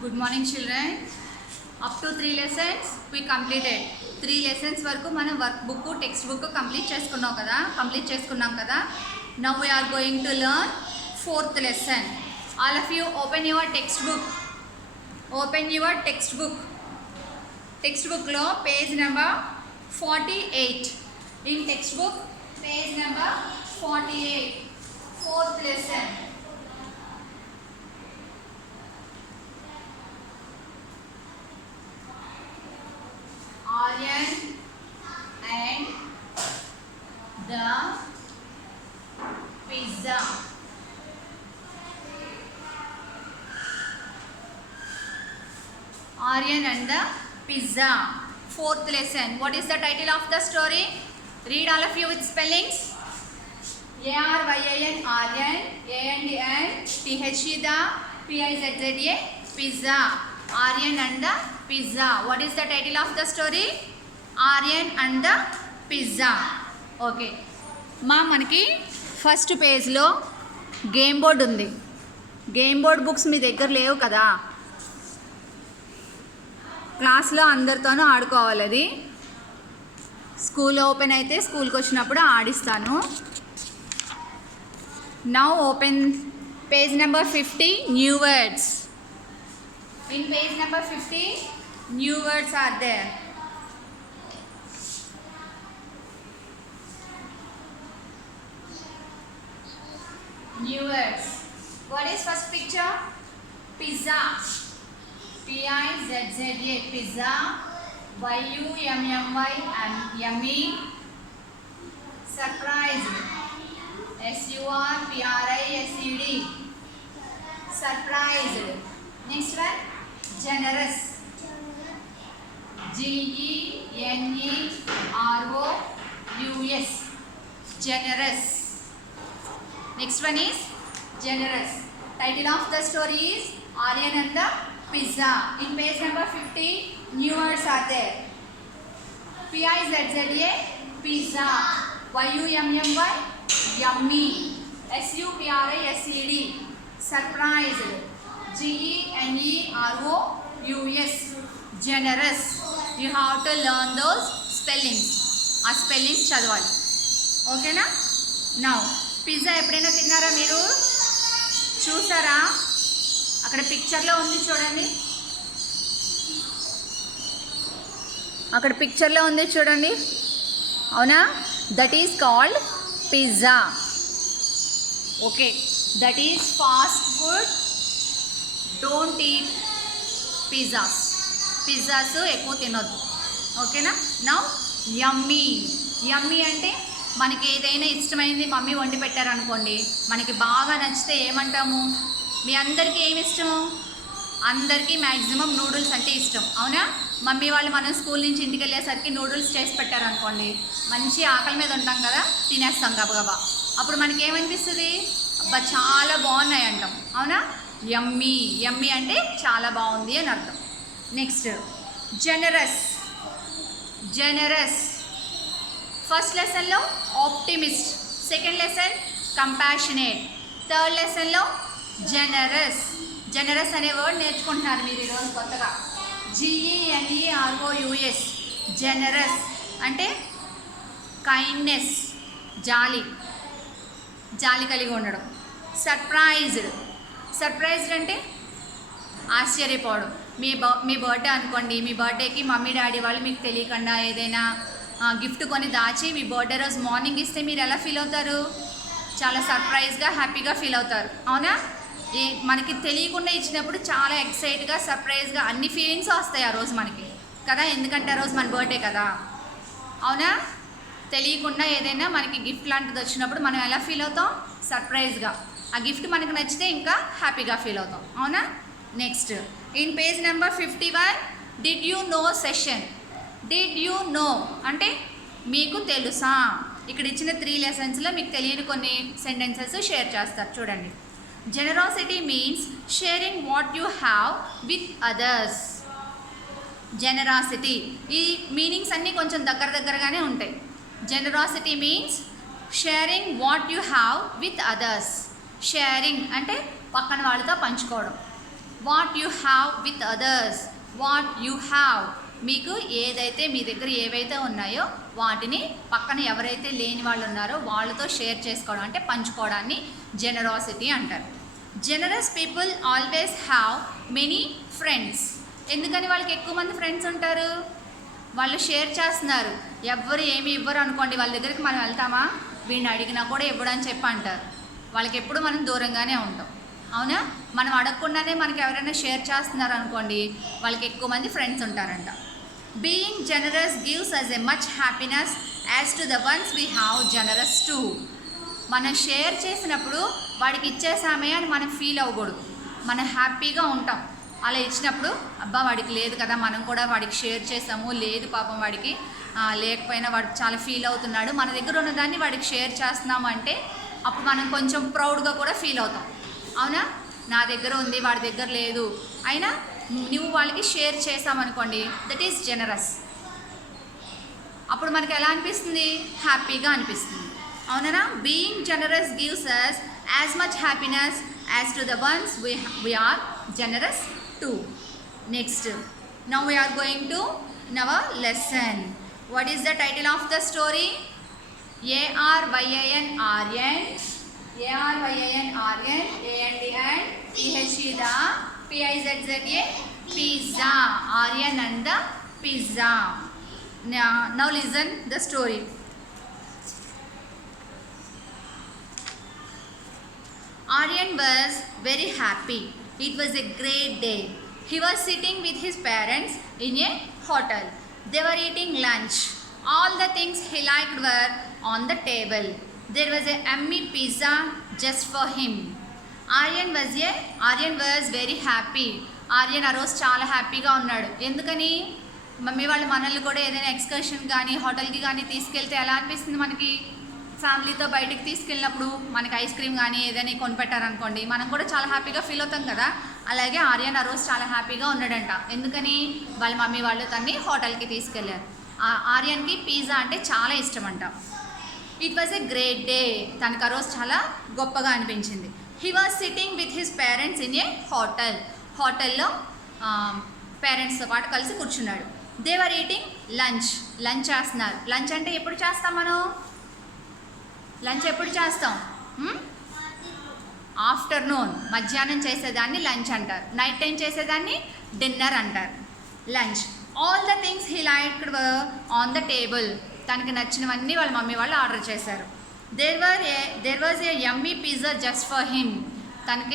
Good morning children. Up to 3 lessons we completed. 3 lessons వరకు మనం work book text book complete చేసుకున్నాం కదా. Now we are going to learn 4th lesson. All of you open your textbook. Textbook లో page number 48. In textbook page number 48. 4th lesson. Aryan and the pizza. Aryan and the pizza. 4th lesson. What is the title of the story? Read all of you with spellings. Aryan, Aryan, A-N-D-N-T-H-E-The, P-I-Z-Z-A, pizza. Aryan and the pizza. What is the title of the story? Aryan and the pizza. Okay. మనకి first పేజ్లో game board ఉంది. Game board books మీ దగ్గర లేవు కదా, క్లాస్లో అందరితోనూ ఆడుకోవాలి. అది స్కూల్ ఓపెన్ అయితే స్కూల్కి వచ్చినప్పుడు ఆడిస్తాను. Now open page number 50, new words. In page number 50, new words are there. New words. What is first picture? Pizza. P-I-Z-Z-A. Pizza. Y-U-M-M-Y. Yummy. Surprised. S-U-R-P-R-I-S-E-D. Surprised. Next one. Generous. G-E-N-E-R-O-U-S. Generous. Next one is generous. Title of the story is Aryan and the pizza. In page number 50, new words are there. P-I-Z-Z-A, pizza. Y-U-M-M-Y, yummy. S-U-P-R-I-S-E-D, surprised. G-E-N-E-R-O-U-S, generous. You have to learn those spellings. ఆ spellings చదవాలి, ఓకేనా? Now pizza ఎప్పుడైనా తిన్నారా మీరు? చూసారా? అక్కడ పిక్చర్లో ఉంది చూడండి, అవునా? That is called pizza. Okay, that is past food. Don't eat pizzas ఎక్కువ తినొద్దు, ఓకేనా? నౌ యమ్మీ. యమ్మీ అంటే మనకి ఏదైనా ఇష్టమైంది మమ్మీ వండి పెట్టారనుకోండి, మనకి బాగా నచ్చితే ఏమంటాము? మీ అందరికీ ఏమి ఇష్టము? అందరికీ మ్యాక్సిమం నూడిల్స్ అంటే ఇష్టం, అవునా? మమ్మీ వాళ్ళు మనం స్కూల్ నుంచి ఇంటికి వెళ్ళేసరికి నూడిల్స్ చేసి పెట్టారనుకోండి, మంచి ఆకలి మీద ఉంటాం కదా, తినేస్తాం గబగబా. అప్పుడు మనకి ఏమనిపిస్తుంది? అబ్బా చాలా బాగున్నాయి అంటాం, అవునా? యమ్మీ. యమ్మీ అంటే చాలా బాగుంది అని అర్థం. Next generous. ఫస్ట్ లెసన్లో optimist, second lesson compassionate, third లెసన్లో జనరస్ అనే వర్డ్ నేర్చుకుంటున్నారు మీరు ఈరోజు కొత్తగా. GENEROUS, జనరస్ అంటే కైండ్నెస్, జాలి కలిగి ఉండడం. సర్ప్రైజ్డ్ అంటే ఆశ్చర్యపోవడం. మీ బర్త్డే అనుకోండి, మీ బర్త్డేకి మమ్మీ డాడీ వాళ్ళు మీకు తెలియకుండా ఏదైనా గిఫ్ట్ కొని దాచి మీ బర్త్డే రోజు మార్నింగ్ ఇస్తే మీరు ఎలా ఫీల్ అవుతారు? చాలా సర్ప్రైజ్గా, హ్యాపీగా ఫీల్ అవుతారు, అవునా? మనకి తెలియకుండా ఇచ్చినప్పుడు చాలా ఎక్సైట్గా, సర్ప్రైజ్గా అన్ని ఫీలింగ్స్ వస్తాయి ఆ రోజు మనకి కదా, ఎందుకంటే ఆ రోజు మన బర్త్డే కదా, అవునా? తెలియకుండా ఏదైనా మనకి గిఫ్ట్ లాంటిది వచ్చినప్పుడు మనం ఎలా ఫీల్ అవుతాం? సర్ప్రైజ్గా. ఆ గిఫ్ట్ మనకు నచ్చితే ఇంకా హ్యాపీగా ఫీల్ అవుతాం, అవునా? Next in page number 51, did you know session. Did you know అంటే మీకు తెలుసా. ఇక్కడ ఇచ్చిన 3 లెసన్స్లో మీకు తెలియని కొన్ని సెంటెన్సెస్ షేర్ చేస్తారు, చూడండి. Generosity means sharing what you have with others. Generosity, ఈ మీనింగ్స్ అన్నీ కొంచెం దగ్గరగానే ఉంటాయి. Generosity means sharing what you have with others. Sharing అంటే పక్కన వాళ్ళతో పంచుకోవడం. What you have with others. What you have, మీకు ఏదైతే మీ దగ్గర ఏవైతే ఉన్నాయో వాటిని పక్కన ఎవరైతే లేని వాళ్ళు ఉన్నారో వాళ్ళతో షేర్ చేసుకోవడం అంటే పంచుకోవడాన్ని జెనరాసిటీ అంటారు. Generous people always have many friends. ఎందుకని వాళ్ళకి ఎక్కువ మంది ఫ్రెండ్స్ ఉంటారు? వాళ్ళు షేర్ చేస్తున్నారు. ఎవ్వరు ఏమి ఇవ్వరు అనుకోండి, వాళ్ళ దగ్గరికి మనం వెళ్తామా, వీడిని అడిగినా కూడా ఇవ్వడని చెప్పి అంటారు. వాళ్ళకి ఎప్పుడు మనం దూరంగానే ఉంటాం, అవునా? మనం అడగకుండానే మనకి ఎవరైనా షేర్ చేస్తున్నారు అనుకోండి, వాళ్ళకి ఎక్కువ మంది ఫ్రెండ్స్ ఉంటారంట. Being generous gives us a much happiness as to the ones we have generous to. మనం షేర్ చేసినప్పుడు వాడికి ఇచ్చేసామే అని మనం ఫీల్ అవ్వకూడదు, మనం హ్యాపీగా ఉంటాం. అలా ఇచ్చినప్పుడు అబ్బా వాడికి లేదు కదా, మనం కూడా వాడికి షేర్ చేసాము, లేదు పాపం వాడికి లేకపోయినా వాడికి చాలా ఫీల్ అవుతున్నాడు, మన దగ్గర ఉన్నదాన్ని వాడికి షేర్ చేస్తున్నాము అంటే అప్పుడు మనం కొంచెం ప్రౌడ్గా కూడా ఫీల్ అవుతాం, అవునా? నా దగ్గర ఉంది వాడి దగ్గర లేదు, అయినా నువ్వు వాళ్ళకి షేర్ చేసామనుకోండి, దట్ ఈస్ జనరస్. అప్పుడు మనకి ఎలా అనిపిస్తుంది? హ్యాపీగా అనిపిస్తుంది, అవునా? Being generous gives us as much happiness as to the ones we are generous to. Next, now we are going to our lesson. What is the title of the story? Aryan, the Pizza, pizza, Aryan and the pizza. Now listen the story. Aryan was very happy. It was a great day. He was sitting with his parents in a hotel. They were eating lunch. All the things he liked were on the table. There was a yummy pizza just for him. Aryan was very happy. Aryan ఆ రోజు చాలా హ్యాపీగా ఉన్నాడు. ఎందుకని? Mummy వాళ్ళు మనల్ని కూడా ఏదైనా ఎక్స్కర్షన్ కానీ హోటల్కి కానీ తీసుకెళ్తే ఎలా అనిపిస్తుంది మనకి? ఫ్యామిలీతో బయటికి తీసుకెళ్ళినప్పుడు మనకి ఐస్ క్రీమ్ కానీ ఏదైనా కొనిపెట్టారనుకోండి, మనం కూడా చాలా హ్యాపీగా ఫీల్ అవుతాం కదా. అలాగే ఆర్యన్ ఆ రోజు చాలా హ్యాపీగా ఉన్నాడంట. ఎందుకని? వాళ్ళ మమ్మీ వాళ్ళు తన్ని హోటల్కి తీసుకెళ్ళారు. ఆర్యన్కి పిజ్జా అంటే చాలా ఇష్టం అంట. It was a great day. తనకు ఆ రోజు చాలా గొప్పగా అనిపించింది. He was sitting with his parents in a hotel. హోటల్లో పేరెంట్స్తో పాటు కలిసి కూర్చున్నాడు. దే వర్ ఈటింగ్ లంచ్ చేస్తున్నారు. లంచ్ అంటే ఎప్పుడు చేస్తాం మనం? లంచ్ ఎప్పుడు చేస్తాం? ఆఫ్టర్నూన్, మధ్యాహ్నం చేసేదాన్ని లంచ్ అంటారు. నైట్ టైం చేసేదాన్ని డిన్నర్ అంటారు. Lunch. All the things he liked were on the table. తనకి నచ్చినవన్నీ వాళ్ళ మమ్మీ వాళ్ళు ఆర్డర్ చేశారు. There was a yummy pizza just for him. తనకి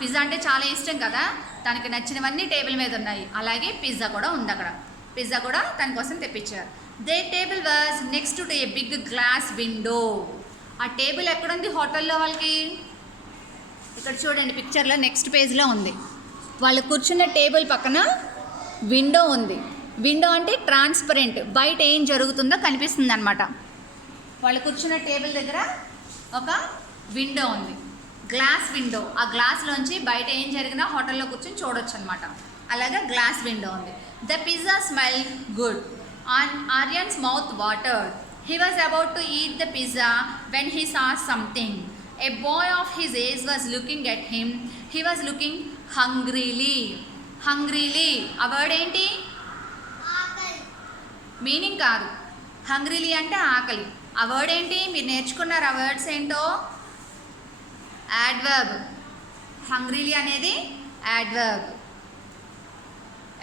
పిజ్జా అంటే చాలా ఇష్టం కదా, తనకి నచ్చినవన్నీ టేబుల్ మీద ఉన్నాయి. అలాగే పిజ్జా కూడా ఉంది అక్కడ. పిజ్జా కూడా తన కోసం తెప్పించారు. The table was next to a big glass window. ఆ టేబుల్ ఎక్కడుంది హోటల్లో వాళ్ళకి? ఇక్కడ చూడండి పిక్చర్లో నెక్స్ట్ పేజ్లో ఉంది. వాళ్ళు కూర్చున్న టేబుల్ పక్కన విండో ఉంది. విండో అంటే ట్రాన్స్పరెంట్, బయట ఏం జరుగుతుందో కనిపిస్తుంది అనమాట. వాళ్ళు కూర్చున్న టేబుల్ దగ్గర ఒక విండో ఉంది, గ్లాస్ విండో. ఆ గ్లాస్లోంచి బయట ఏం జరిగినా హోటల్లో కూర్చొని చూడొచ్చు అనమాట. అలాగే గ్లాస్ విండో ఉంది. The pizza smell good. Aryans mouth watered. He was about to eat the pizza when he saw something. A boy of his age was looking at him. He was looking hungrily. ఆ word ఏంటి? Meaning కాదు. హంగ్రీలీ అంటే ఆకలి. ఆ word ఏంటి? మీరు నేర్చుకున్నారు ఆ వర్డ్స్ ఏంటో? యాడ్వర్బ్. హంగ్రీలీ అనేది adverb.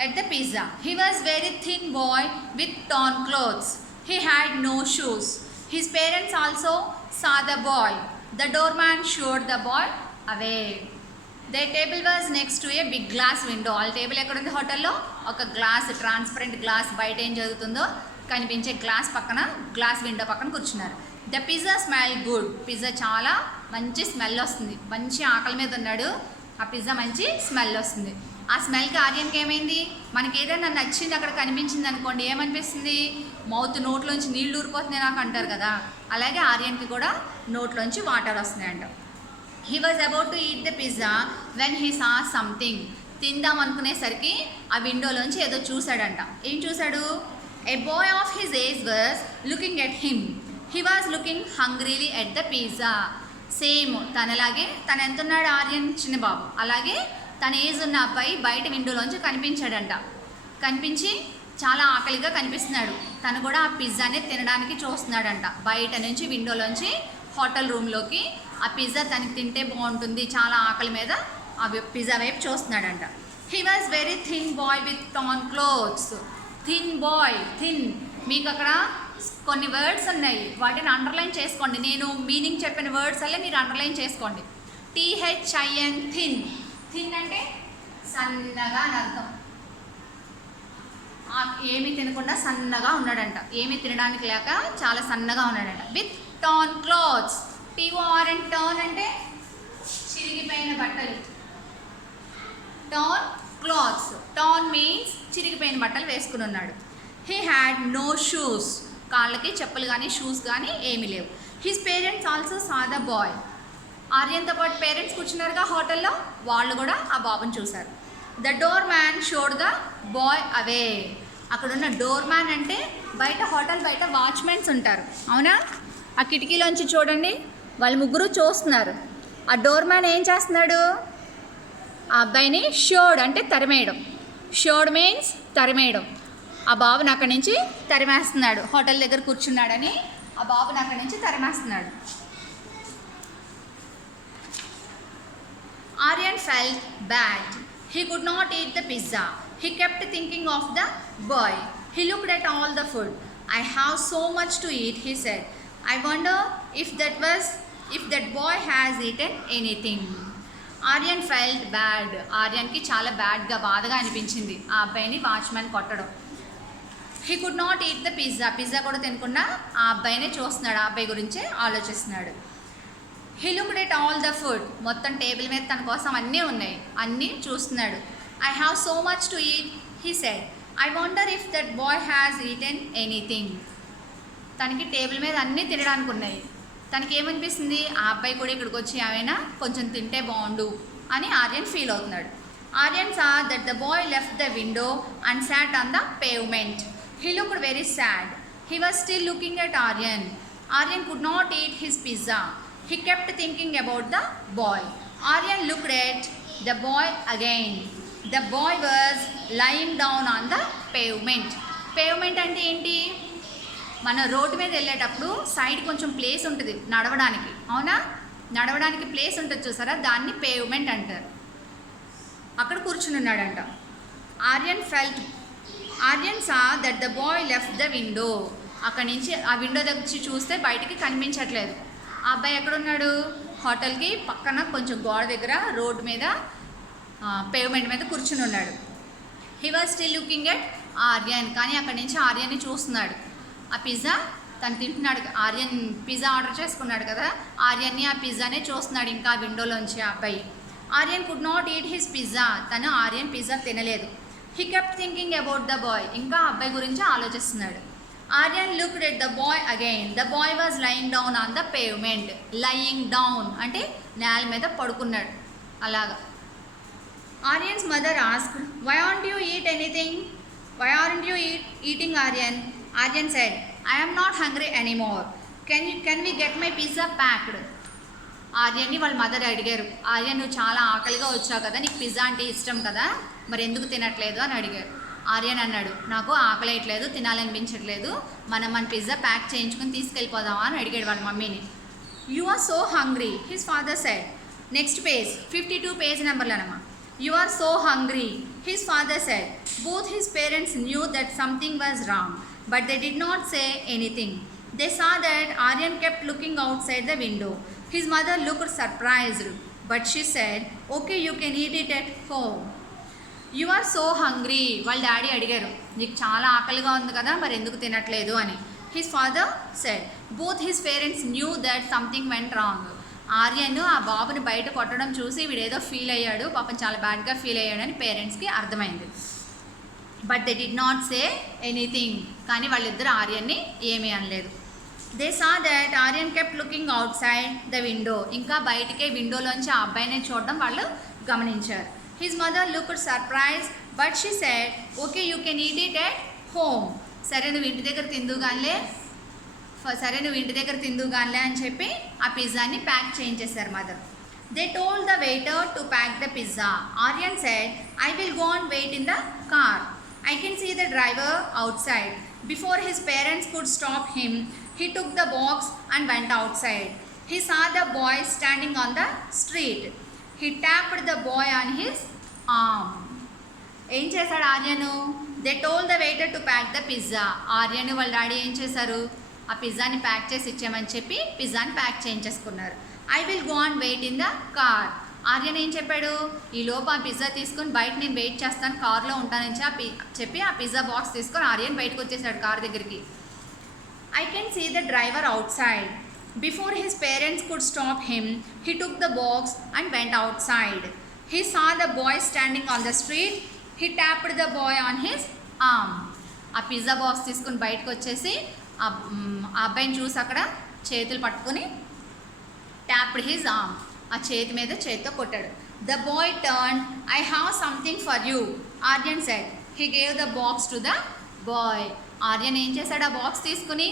At the pizza. He was very thin boy with torn clothes. He had no shoes. His parents also saw the boy. The doorman showed the boy away. Their table was next to a big glass window. All table ekkundi hotel lo oka glass transparent glass బయట ఏం జరుగుతుందో కనిపించే glass పక్కన glass window పక్కన కూర్చున్నారు. The pizza smelled good. Pizza చాలా మంచి smell వస్తుంది. మంచి ఆకలి మీద ఉన్నాడు. ఆ పిజ్జా మంచి స్మెల్ వస్తుంది. ఆ స్మెల్కి ఆర్యన్కి ఏమైంది? మనకి ఏదైనా నచ్చింది అక్కడ కనిపించింది అనుకోండి, ఏమనిపిస్తుంది? నోట్లోంచి నీళ్ళు ఊరిపోతున్నాయి నాకు అంటారు కదా, అలాగే ఆర్యన్కి కూడా నోట్లోంచి వాటర్ వస్తున్నాయంట. He was about to eat the pizza when he saw something. తిందాం అనుకునేసరికి ఆ విండోలోంచి ఏదో చూశాడంట. ఏం చూశాడు? A boy of his age was looking at him. He was looking hungrily at the pizza. Same తనలాగే, తను ఎంతున్నాడు? ఆర్యన్ చిన్న బాబు. అలాగే తన ఏజ్ ఉన్న అబ్బాయి బయట విండోలోంచి కనిపించాడంట. కనిపించి చాలా ఆకలిగా కనిపిస్తున్నాడు. తను కూడా ఆ పిజ్జానే తినడానికి చూస్తున్నాడంట. బయట నుంచి విండోలోంచి హోటల్ రూమ్లోకి ఆ పిజ్జా తనకి తింటే బాగుంటుంది, చాలా ఆకలి మీద ఆ పిజ్జా వైపు చూస్తున్నాడంట. He was very thin boy with torn clothes. Thin boy, thin, మీకు అక్కడ కొన్ని వర్డ్స్ ఉన్నాయి, వాటిని అండర్లైన్ చేసుకోండి. నేను మీనింగ్ చెప్పిన వర్డ్స్ అల్లే మీరు అండర్లైన్ చేసుకోండి. THIN, thin. థిన్ అంటే సన్నగా అని అర్థం. ఏమీ తినకుండా సన్నగా ఉన్నాడంట, ఏమీ తినడానికి లేక చాలా సన్నగా ఉన్నాడంట. With torn clothes. TORN, turn అంటే చిరిగిపోయిన బట్టలు. టాన్ క్లాత్స్, టాన్ మీన్స్ చిరిగిపోయిన బట్టలు వేసుకుని ఉన్నాడు. హీ హ్యాడ్ నో షూస్, కాళ్ళకి చెప్పులు కానీ షూస్ కానీ ఏమీ లేవు. His parents also saw the boy. ఆర్యన్తో పాటు పేరెంట్స్ కూర్చున్నారుగా హోటల్లో, వాళ్ళు కూడా ఆ బాబుని చూశారు. The doorman showed the boy away. అక్కడున్న డోర్ మ్యాన్ అంటే బయట హోటల్ బయట వాచ్మెన్స్ ఉంటారు, అవునా? ఆ కిటికీలోంచి చూడండి, వాళ్ళు ముగ్గురు చూస్తున్నారు. ఆ డోర్ మ్యాన్ ఏం చేస్తున్నాడు? ఆ అబ్బాయిని షోడ్ అంటే తరిమేయడం. Showed means తరిమేయడం. ఆ బాబుని అక్కడి నుంచి తరిమేస్తున్నాడు. హోటల్ దగ్గర కూర్చున్నాడని ఆ బాబుని అక్కడి నుంచి తరిమేస్తున్నాడు. Aryan felt bad. He could not eat the pizza. He kept thinking of the boy. He looked at all the food. I have so much to eat, he said. I wonder if that boy has eaten anything. Aryan felt bad. ఆర్యన్కి చాలా బ్యాడ్గా, బాధగా అనిపించింది ఆ అబ్బాయిని watchman కొట్టడం. He could not eat the pizza. Pizza కూడా తినకుండా ఆ అబ్బాయినే చూస్తున్నాడు, ఆ అబ్బాయి గురించే ఆలోచిస్తున్నాడు. He looked at all the food. మొత్తం టేబుల్ మీద తన కోసం అన్నీ ఉన్నాయి, అన్నీ చూస్తున్నాడు. I have so much to eat, he said. I wonder if that boy has eaten anything. తనకి టేబుల్ మీద అన్నీ తినడానికి ఉన్నాయి. తనకి ఏమనిపిస్తుంది? ఆ అబ్బాయి కూడా ఇక్కడికి వచ్చి ఏమైనా కొంచెం తింటే బాగుండు అని ఆర్యన్ ఫీల్ అవుతున్నాడు. Aryan saw that the boy left the window and sat on the pavement. He looked very sad. He was still looking at Aryan. Aryan could not eat his pizza. He kept thinking about the boy. Aryan looked at the boy again. The boy was lying down on the pavement. Pavement అంటే ఏంటి? మన road మీద వెళ్ళేటప్పుడు side కొంచెం place ఉంటుంది నడవడానికి, అవునా? నడవడానికి ప్లేస్ ఉంటుంది చూసారా, దాన్ని పేవ్మెంట్ అంటారు. అక్కడ కూర్చుని ఉన్నాడంట. Aryan saw that the boy left the window. అక్కడి నుంచి ఆ విండో దగ్గర చూస్తే బయటికి కనిపించట్లేదు. ఆ అబ్బాయి ఎక్కడున్నాడు? హోటల్కి పక్కన కొంచెం గోడ దగ్గర రోడ్ మీద పేవ్మెంట్ మీద కూర్చుని ఉన్నాడు. He was still looking at Aryan. కానీ అక్కడి నుంచి ఆర్యన్ని చూస్తున్నాడు. ఆ పిజ్జా తను తింటున్నాడు. ఆర్యన్ పిజ్జా ఆర్డర్ చేసుకున్నాడు కదా, ఆర్యన్ని ఆ పిజ్జానే చూస్తున్నాడు ఇంకా విండోలోంచి ఆ అబ్బాయి. Aryan could not eat his pizza. తను ఆర్యన్ పిజ్జా తినలేదు. He kept thinking about the boy. ఇంకా ఆ అబ్బాయి గురించి ఆలోచిస్తున్నాడు. Aryan looked at the boy again. The boy was lying down on the pavement. Lying down అంటే నేల మీద పడుకున్నాడు అలాగా. Aryan's mother asked, "Why aren't you eat anything? Why aren't you eating, Aryan?" Aryan said, "I am not hungry anymore. Can we get my pizza packed?" ఆర్యన్ని వాళ్ళ mother అడిగారు, ఆర్యన్ నువ్వు చాలా ఆకలిగా వచ్చావు కదా, నీకు పిజ్జా అంటే ఇష్టం కదా, మరి ఎందుకు తినట్లేదు అని అడిగారు. ఆర్యన్ అన్నాడు, నాకు ఆకలి వేయట్లేదు, తినాలనిపించట్లేదు, మనం మన పిజ్జా ప్యాక్ చేయించుకుని తీసుకెళ్ళిపోదామా అని అడిగాడు వాళ్ళ మమ్మీని. You are so hungry, his father said. Next page 52 page నెంబర్లనమ్మా. You are so hungry, his father said. Both his parents knew that something was wrong, but they did not say anything. They saw that Aryan kept looking outside the window. His mother looked surprised, but she said, okay you can eat it at home. You are so hungry. వాళ్ళ daddy అడిగారు, నీకు చాలా ఆకలిగా ఉంది కదా, మరి ఎందుకు తినట్లేదు అని. His father said. Both his parents knew that something went wrong. Aryan ఆ బాబుని బయట కొట్టడం చూసి వీడేదో ఫీల్ అయ్యాడు, పాపం చాలా బ్యాడ్గా ఫీల్ అయ్యాడని పేరెంట్స్కి అర్థమైంది. But they did not say anything. కానీ వాళ్ళిద్దరు ఆర్యన్ని ఏమీ అనలేదు. They saw that Aryan kept looking outside the window. ఇంకా బయటికే విండోలోంచి ఆ అబ్బాయిని చూడడం వాళ్ళు గమనించారు. His mother looked surprised, but she said, okay, you can eat it at home. సరే నువ్వు ఇంటి దగ్గర తిందుగానిలే అని చెప్పి ఆ పిజ్జాని ప్యాక్ చేయించేశారు మదర్. They told the waiter to pack the pizza. Aryan said, I will go and wait in the car. I can see the driver outside. Before his parents could stop him, he took the box and went outside. He saw the boy standing on the street. He tapped the boy on his arm. ఏం చేశాడు Aryan? They told the waiter to pack the pizza. Aryan వాళ్ళ daddy ఏం చేశారు? ఆ పిజ్జాని pack చేసి ఇచ్చామని చెప్పి పిజ్జాని ప్యాక్ చేయించేసుకున్నారు. I will go and wait in the car. Aryan ఏం చెప్పాడు? ఈ లోపు ఆ పిజ్జా తీసుకొని బయట నేను వెయిట్ చేస్తాను, కార్లో ఉంటానని చెప్పి ఆ పిజ్జా బాక్స్ తీసుకొని ఆర్యన్ బయటకు వచ్చేసాడు కార్ దగ్గరికి. I can see the driver outside. Before his parents could stop him, he took the box and went outside. He saw the boy standing on the street. He tapped the boy on his arm. ఆ pizza box తీసుకుని బయటకు వచ్చేసి ఆ అబ్బాయిని చూసి అక్కడ చేతులు పట్టుకుని ట్యాప్డ్ హిజ్ ఆర్మ్, ఆ చేతి మీద చేతితో కొట్టాడు. The boy turn. I have something for you, Aryan said. He gave the box to the boy. Aryan ఏం చేశాడు? ఆ బాక్స్ తీసుకుని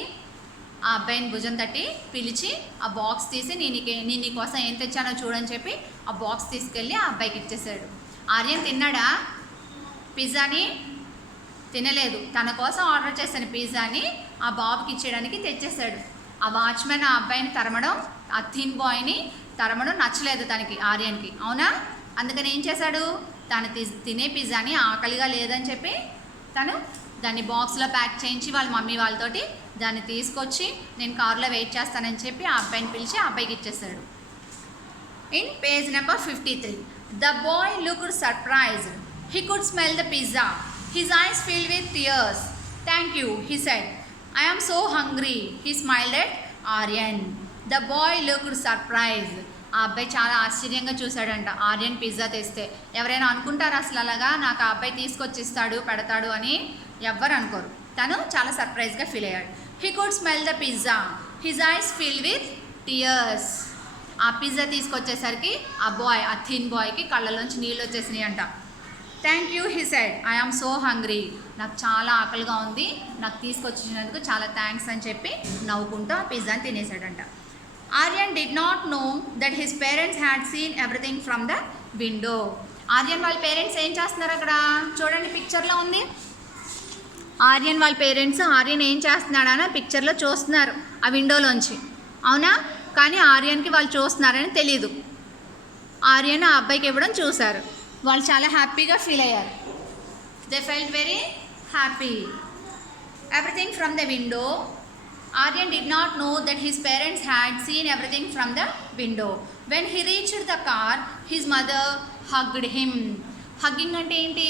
ఆ అబ్బాయిని భుజం తట్టి పిలిచి ఆ బాక్స్ తీసి నేను నీకోసం ఏం తెచ్చానో చూడని చెప్పి ఆ బాక్స్ తీసుకెళ్ళి ఆ అబ్బాయికి ఇచ్చేసాడు. ఆర్యన్ తిన్నాడా పిజ్జాని? తినలేదు. తన కోసం ఆర్డర్ చేసిన పిజ్జాని ఆ బాబుకి ఇచ్చేయడానికి తెచ్చేసాడు. ఆ వాచ్మెన్ ఆ అబ్బాయిని తరమడం, ఆ థిన్ బాయ్ని తరమడం నచ్చలేదు తనకి, ఆర్యన్కి. అవునా? అందుకని ఏం చేశాడు? తను తినే పిజ్జాని ఆకలిగా లేదని చెప్పి తను దాన్ని బాక్స్లో ప్యాక్ చేయించి వాళ్ళ మమ్మీ వాళ్ళతోటి దాన్ని తీసుకొచ్చి నేను కార్లో వెయిట్ చేస్తానని చెప్పి ఆ అబ్బాయిని పిలిచి ఆ అబ్బాయికి ఇచ్చేసాడు. In page number 53, the boy looked surprised. He could smell the pizza. His eyes filled with tears. Thank you, he said. I am so hungry. He smiled at Aryan. The boy looked surprised. ఆ అబ్బాయి చాలా ఆశ్చర్యంగా చూశాడంట Aryan pizza తెస్తే. ఎవరైనా అనుకుంటారు అసలు అలాగా నాకు ఆ అబ్బాయి తీసుకొచ్చిస్తాడు పెడతాడు అని? ఎవ్వరు అనుకోరు. తను చాలా సర్ప్రైజ్గా ఫీల్ అయ్యాడు. He could smell the pizza. His eyes filled with tears. ఆ పిజ్జా తీసుకొచ్చేసరికి ఆ బాయ్, ఆ థిన్ బాయ్కి కళ్ళలోంచి నీళ్ళు వచ్చేసినాయి అంట. Thank you, he said. I am so hungry. నాకు చాలా ఆకలిగా ఉంది, నాకు తీసుకొచ్చినందుకు చాలా థ్యాంక్స్ అని చెప్పి నవ్వుకుంటూ ఆ పిజ్జాని తినేసాడంట. Aryan did not know that his parents had seen everything from the window. Aryan వాళ్ళ పేరెంట్స్ ఏం చేస్తున్నారు అక్కడ చూడండి, పిక్చర్లో ఉంది. ఆర్యన్ వాళ్ళ పేరెంట్స్ ఆర్యన్ ఏం చేస్తున్నాడని పిక్చర్లో చూస్తున్నారు ఆ విండోలోంచి. అవునా? కానీ ఆర్యన్కి వాళ్ళు చూస్తున్నారని తెలీదు. ఆర్యన్ ఆ అబ్బాయికి ఇవ్వడం చూశారు. వాళ్ళు చాలా హ్యాపీగా ఫీల్ అయ్యారు. They felt very happy. Everything from the window. Aryan did not know that his parents had seen everything from the window. When he reached the car, his mother hugged him. Hugging అంటే ఏంటి?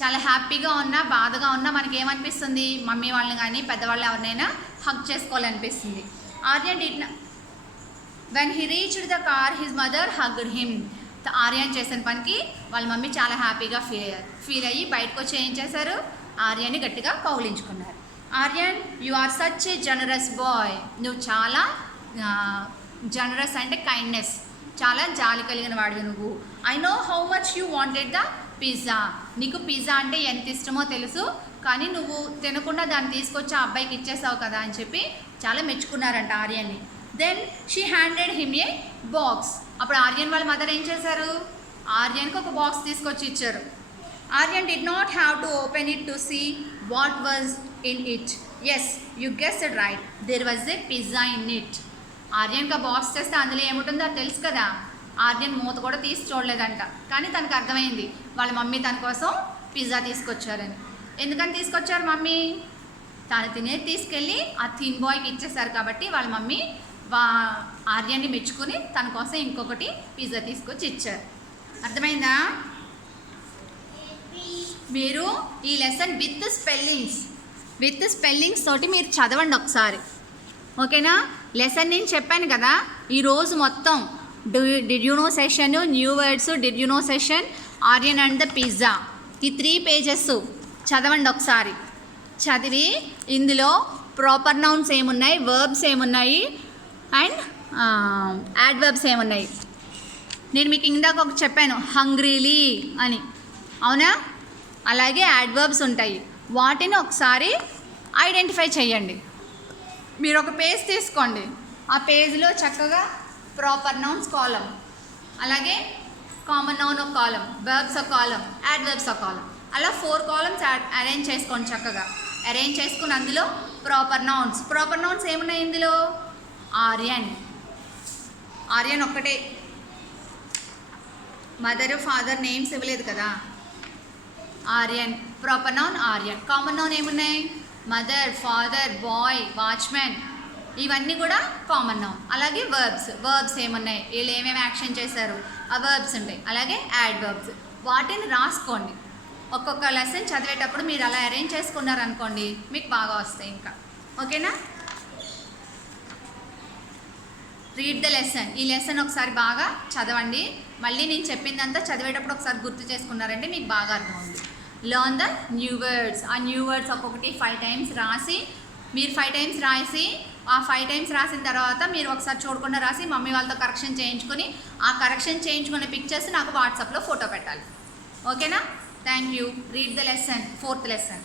చాలా హ్యాపీగా ఉన్నా బాధగా ఉన్నా మనకి ఏమనిపిస్తుంది? Mummy వాళ్ళని కానీ పెద్దవాళ్ళు ఎవరినైనా హగ్ చేసుకోవాలనిపిస్తుంది. Aryan did when he reached the car, his mother hugged him. Aryan చేసిన పనికి వాళ్ళ మమ్మీ చాలా హ్యాపీగా ఫీల్ అయ్యి బయటకు వచ్చి ఏం చేశారు? ఆర్యన్ని గట్టిగా కౌలించుకున్నారు. Aryan, you are such a generous boy. నువ్వు చాలా జనరస్ అంటే కైండ్నెస్, చాలా జాలి కలిగిన వాడివి నువ్వు. I know how much you wanted the pizza. నీకు పిజ్జా అంటే ఎంత ఇష్టమో తెలుసు, కానీ నువ్వు తినకుండా దాన్ని తీసుకొచ్చి ఆ అబ్బాయికి ఇచ్చేసావు కదా అని చెప్పి చాలా మెచ్చుకున్నారంట ఆర్యన్ని. Then she handed him a box. అప్పుడు ఆర్యన్ వాళ్ళ మదర్ ఏం చేశారు? ఆర్యన్కి ఒక బాక్స్ తీసుకొచ్చి ఇచ్చారు. Aryan did not have to open it to see what was in it. Yes, you guessed it right. There was a pizza in it. ఆర్యన్కి box చేస్తే అందులో ఏముంటుందో అది తెలుసు కదా. ఆర్యన్ మూత కూడా తీసి చూడలేదంట, కానీ తనకు అర్థమైంది వాళ్ళ మమ్మీ తన కోసం పిజ్జా తీసుకొచ్చారని. ఎందుకని తీసుకొచ్చారు మమ్మీ? తను తినేది తీసుకెళ్ళి ఆ థిన్ బాయ్కి ఇచ్చేసారు కాబట్టి వాళ్ళ మమ్మీ ఆర్యన్ని మెచ్చుకుని తన కోసం ఇంకొకటి పిజ్జా తీసుకొచ్చి ఇచ్చారు. అర్థమైందా? మీరు ఈ లెసన్ విత్ స్పెల్లింగ్స్ తోటి మీరు చదవండి ఒకసారి, ఓకేనా? లెసన్ నేను చెప్పాను కదా ఈరోజు మొత్తం did you know session, new words, did you know session, Aryan and the pizza, ఈ 3 పేజెస్ చదవండి ఒకసారి. చదివి ఇందులో ప్రాపర్ నౌన్స్ ఏమున్నాయి, వర్బ్స్ ఏమున్నాయి అండ్ యాడ్వర్బ్స్ ఏమున్నాయి. నేను మీకు ఇందాక ఒక చెప్పాను హంగ్రీలీ అని, అవునా? అలాగే యాడ్వర్బ్స్ ఉంటాయి, వాటిని ఒకసారి ఐడెంటిఫై చేయండి. మీరు ఒక పేజ్ తీసుకోండి, ఆ పేజ్లో చక్కగా ప్రాపర్ నౌన్స్ కాలం, అలాగే కామన్ నౌన్ ఒక కాలం, వర్బ్స్ ఒక కాలం, యాడ్వర్బ్స్ ఒక కాలం. అలా 4 కాలమ్స్ అరేంజ్ చేసుకోండి చక్కగా. అరేంజ్ చేసుకుని అందులో ప్రాపర్ నౌన్స్ ఏమున్నాయి ఇందులో? ఆర్యన్ ఒక్కటే, మదర్ ఫాదర్ నేమ్స్ ఇవ్వలేదు కదా. Aryan proper noun Aryan. Common noun ఏమున్నాయి? మదర్, ఫాదర్, బాయ్, వాచ్మెన్, ఇవన్నీ కూడా కామన్ నౌన్. అలాగే వర్బ్స్ ఏమున్నాయి? వీళ్ళు ఏమేమి యాక్షన్ చేశారు ఆ వర్బ్స్ ఉంటాయి. అలాగే యాడ్వర్బ్స్, వాటిని రాసుకోండి. ఒక్కొక్క లెసన్ చదివేటప్పుడు మీరు అలా అరేంజ్ చేసుకున్నారనుకోండి మీకు బాగా వస్తాయి ఇంకా. ఓకేనా? Read the lesson. ఈ లెసన్ ఒకసారి బాగా చదవండి. మళ్ళీ నేను చెప్పిందంతా చదివేటప్పుడు ఒకసారి గుర్తు చేసుకున్నారంటే మీకు బాగా అర్థమవుతుంది. Learn the new words. ఆ న్యూ వర్డ్స్ ఒక్కొక్కటి 5 టైమ్స్ రాసి, మీరు 5 టైమ్స్ రాసి, ఆ 5 టైమ్స్ రాసిన తర్వాత మీరు ఒకసారి చూడకుండా రాసి మమ్మీ వాళ్ళతో కరెక్షన్ చేయించుకొని, ఆ కరెక్షన్ చేయించుకునే పిక్చర్స్ నాకు వాట్సాప్లో ఫోటో పెట్టాలి. ఓకేనా? Thank you. Read the lesson, 4th lesson.